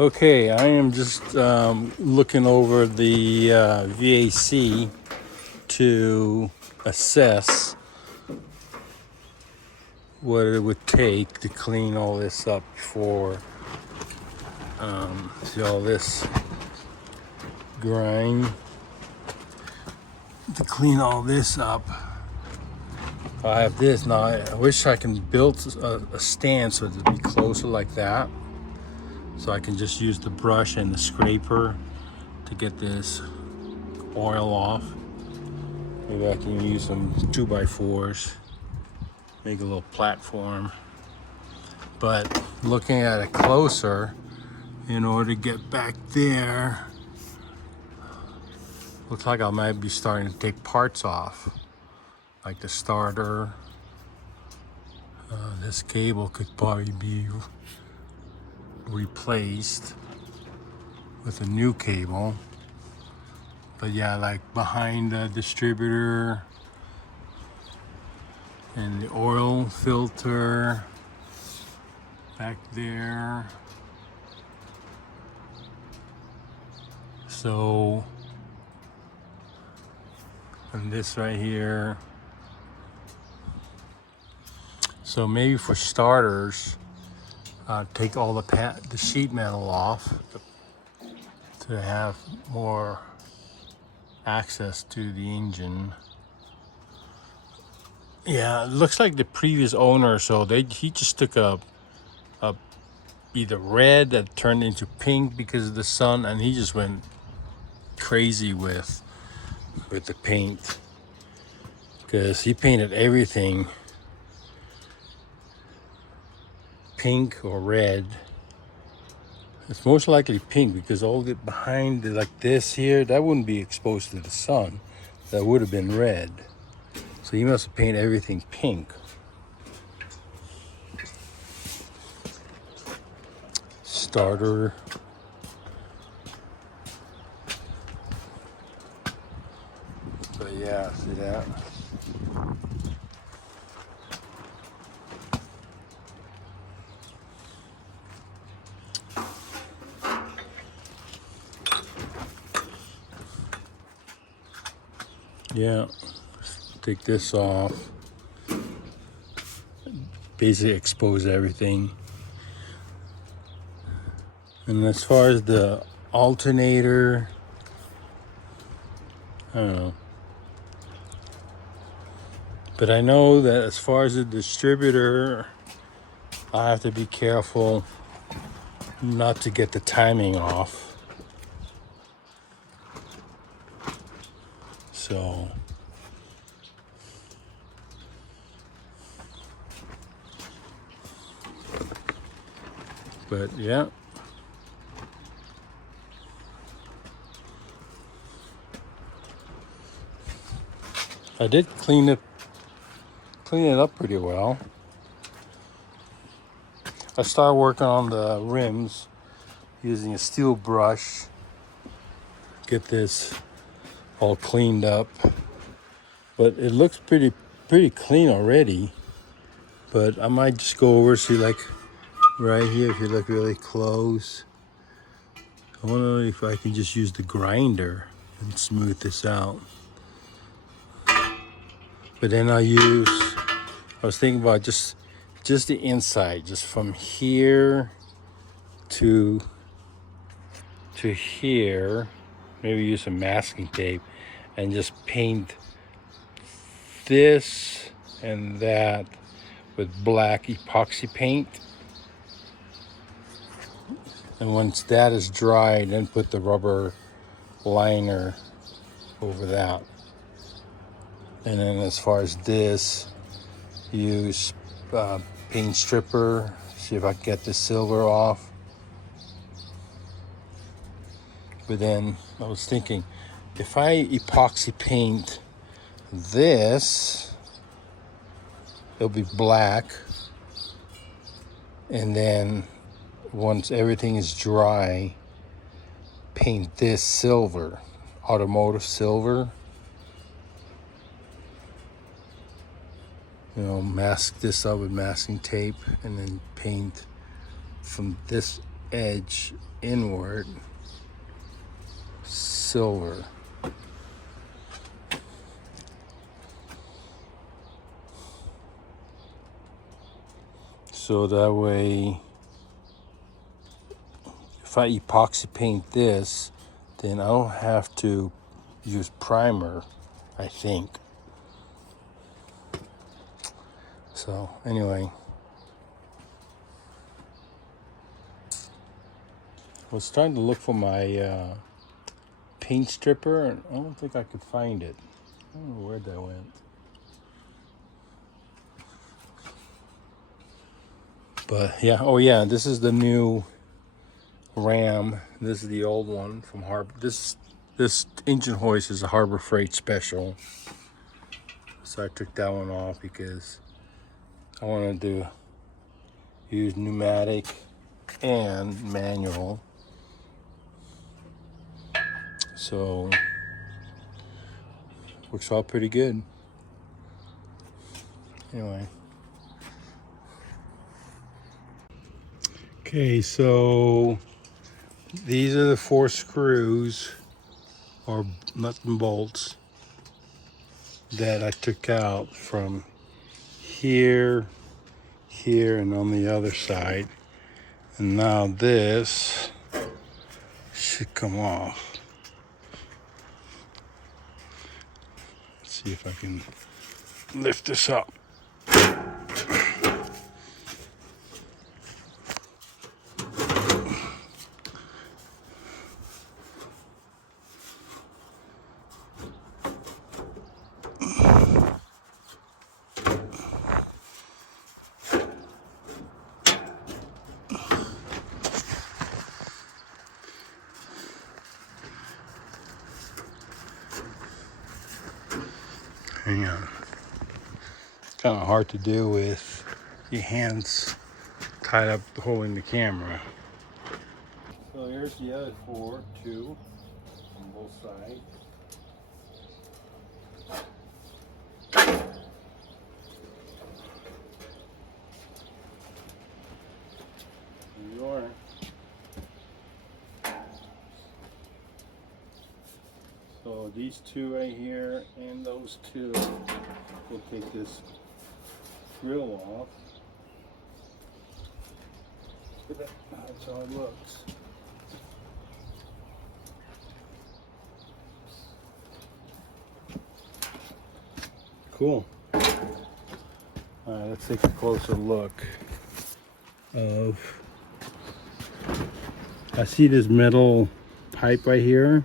Okay, I am just looking over the VAC to assess what it would take to clean all this up before see all this grind to clean all this up. I have this now. I wish I can build a stand so it'd be closer like that, so I can just use the brush and the scraper to get this oil off. Maybe I can use some 2x4s, make a little platform. But looking at it closer, in order to get back there, looks like I might be starting to take parts off, like the starter. This cable could probably be replaced with a new cable. But yeah, like behind the distributor and the oil filter back there. So, and this right here. So maybe for starters, take all the sheet metal off to have more access to the engine. Yeah, it looks like the previous owner, so he just took a either red that turned into pink because of the sun, and he just went crazy with the paint, because he painted everything pink or red. It's most likely pink because all the behind like this here, that wouldn't be exposed to the sun. That would have been red. So he must have painted everything pink. Starter. But yeah, see that? Yeah, take this off. Basically expose everything. And as far as the alternator, I don't know. But I know that as far as the distributor, I have to be careful not to get the timing off. So, but yeah. I did clean it up pretty well. I started working on the rims using a steel brush. Get this all cleaned up. But it looks pretty clean already. But I might just go over, see, like right here, if you look really close. I wonder if I can just use the grinder and smooth this out. But then I was thinking about just the inside, just from here to here. Maybe use some masking tape and just paint this and that with black epoxy paint. And once that is dry, then put the rubber liner over that. And then as far as this, use paint stripper, see if I can get the silver off. But then I was thinking, if I epoxy paint this, it'll be black. And then once everything is dry, paint this silver, automotive silver. You know, mask this up with masking tape and then paint from this edge inward, silver. So that way, if I epoxy paint this, then I don't have to use primer, I think. So anyway, I was trying to look for my paint stripper, and I don't think I could find it. I don't know where that went. But yeah, oh yeah, this is the new Ram. This is the old one from Harbor. This engine hoist is a Harbor Freight special. So I took that one off because I wanted to use pneumatic and manual. So works out pretty good. Anyway. Okay, so these are the 4 screws or nuts and bolts that I took out from here, here, and on the other side. And now this should come off. Let's see if I can lift this up. Hang on. Kind of hard to do with your hands tied up holding the camera. So here's the other 4, 2 on both sides. Here you are. So these 2 right here and those 2, we'll take this grill off. That's how it looks. Cool. Alright, let's take a closer look of, I see this metal pipe right here.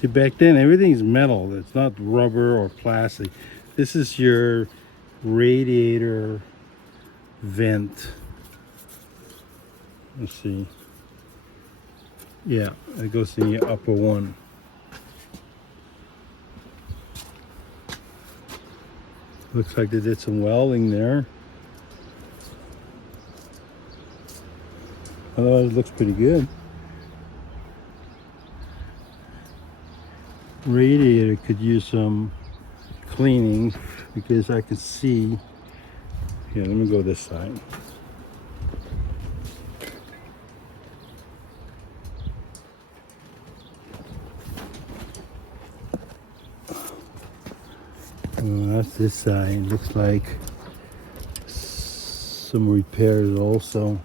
See, back then everything's metal. It's not rubber or plastic. This is your radiator vent. Let's see. Yeah, it goes in the upper one. Looks like they did some welding there. Otherwise, it looks pretty good. Radiator could use some cleaning because I can see. Here, let me go this side. That's this side. Looks like some repairs also.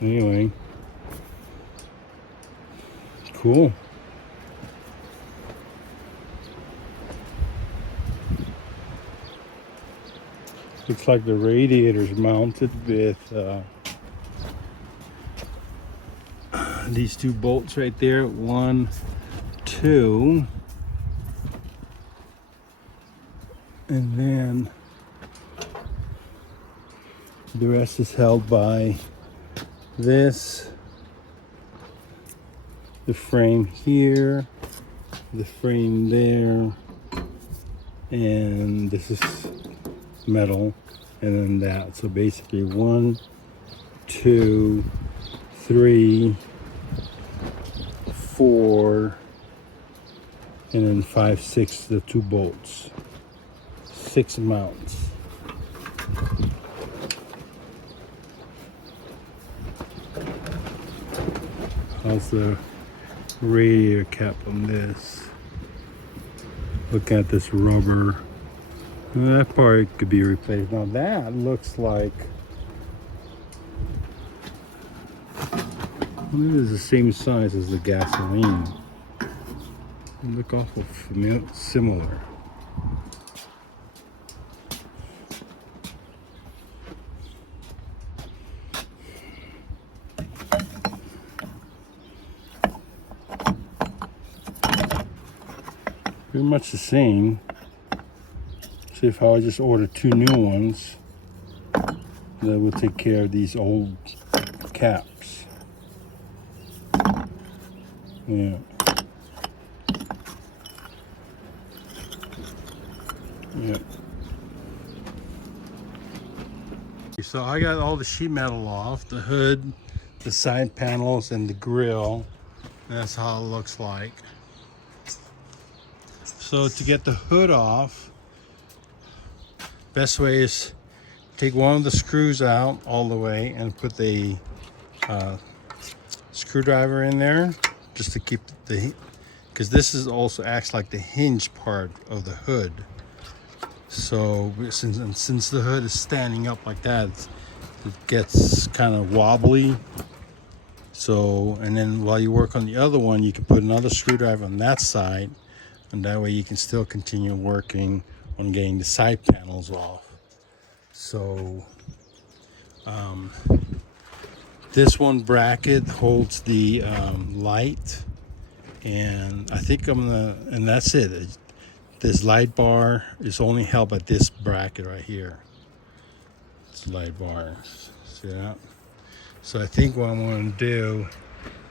Anyway, cool. Looks like the radiator's mounted with these 2 bolts right there. 1, 2. And then the rest is held by this, the frame here, the frame there, and this is metal, and then that. So basically 1, 2, 3, 4, and then 5, 6, the 2 bolts. 6 mounts. How's the radiator cap on this? Look at this rubber. That part could be replaced. Now that looks like it is the same size as the gasoline. They look awful similar. Pretty much the same. See if I just order 2 new ones, that will take care of these old caps. Yeah. Yeah. So I got all the sheet metal off, the hood, the side panels, and the grill. That's how it looks like. So to get the hood off, best way is take one of the screws out all the way and put the screwdriver in there just to keep the, because this is also acts like the hinge part of the hood. So since the hood is standing up like that, it gets kind of wobbly. So, and then while you work on the other one, you can put another screwdriver on that side, and that way you can still continue working on getting the side panels off. So this one bracket holds the light, and I think and that's it. This light bar is only held by this bracket right here. It's light bar, see that? So I think what I'm going to do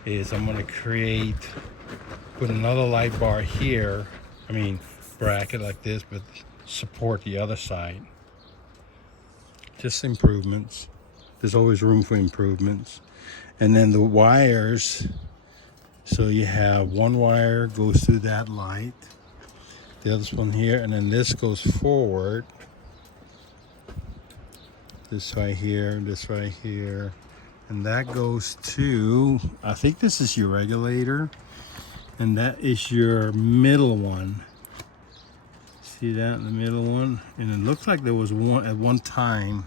is I'm going to put another light bar here. I mean, bracket like this, but support the other side. Just improvements. There's always room for improvements. And then the wires, so you have one wire goes through that light, the other one here, and then this goes forward. This right here, and that goes to, I think this is your regulator, and that is your middle one. See that in the middle one? And it looks like there was one at one time,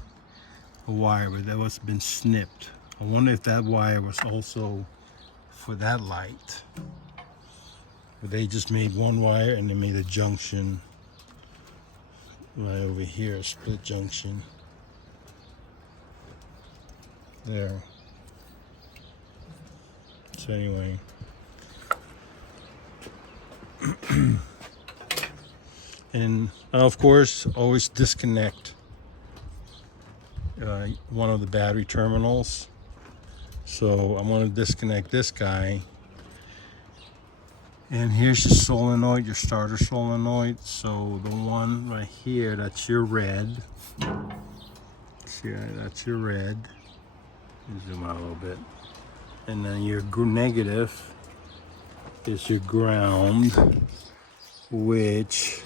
a wire, but that was been snipped. I wonder if that wire was also for that light. But they just made one wire and they made a junction right over here, a split junction. There. So anyway. And of course, always disconnect one of the battery terminals. So I'm going to disconnect this guy. And here's your solenoid, your starter solenoid. So the one right here, that's your red. See, that's your red. Zoom out a little bit. And then your negative is your ground, which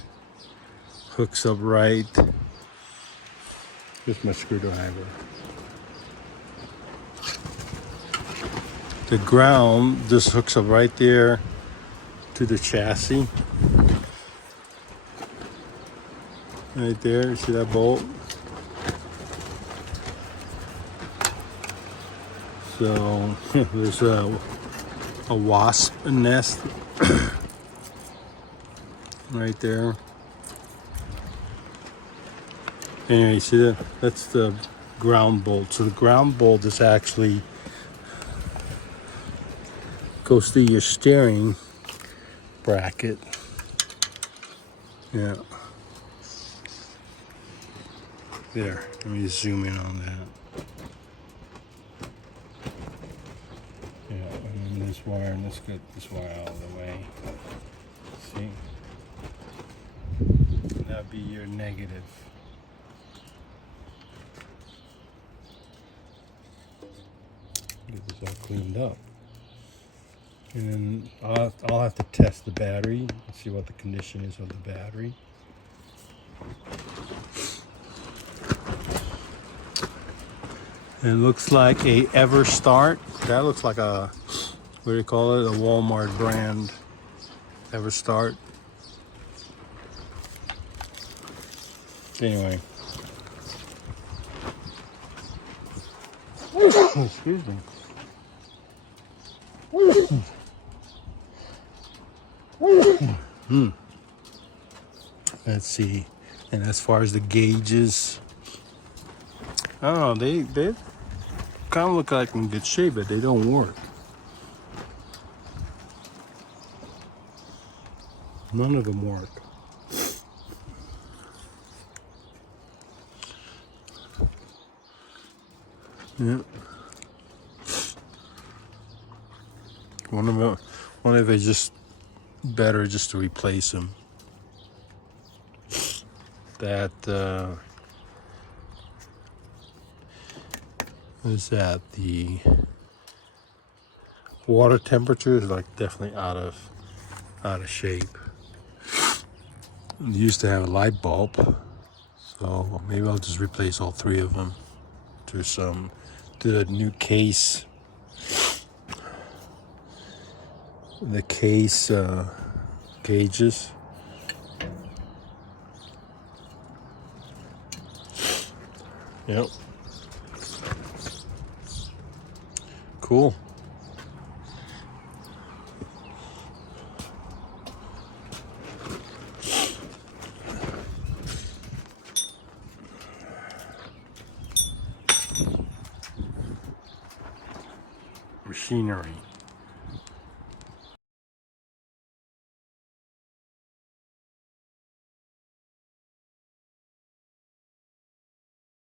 hooks up right with my screwdriver. The ground just hooks up right there to the chassis. Right there, see that bolt? So there's a wasp nest right there. Anyway, you see that? That's the ground bolt. So the ground bolt is actually goes through your steering bracket. Yeah. There. Let me zoom in on that. Yeah, and then this wire, and let's get this wire out of the way. See? That'd be your negative. Get this all cleaned up. And then I'll have to test the battery and see what the condition is of the battery. And it looks like a ever start. That looks like a what do you call it? A Walmart brand. Ever start? Anyway. Excuse me. Let's see. And as far as the gauges, I don't know, they kind of look like in good shape, but they don't work. None of them work. Yeah. One of it just better just to replace them. That what is that? The water temperature is like definitely out of shape. I used to have a light bulb, so maybe I'll just replace all three of them to the new case. The case gauges. Yep. Cool. Machinery.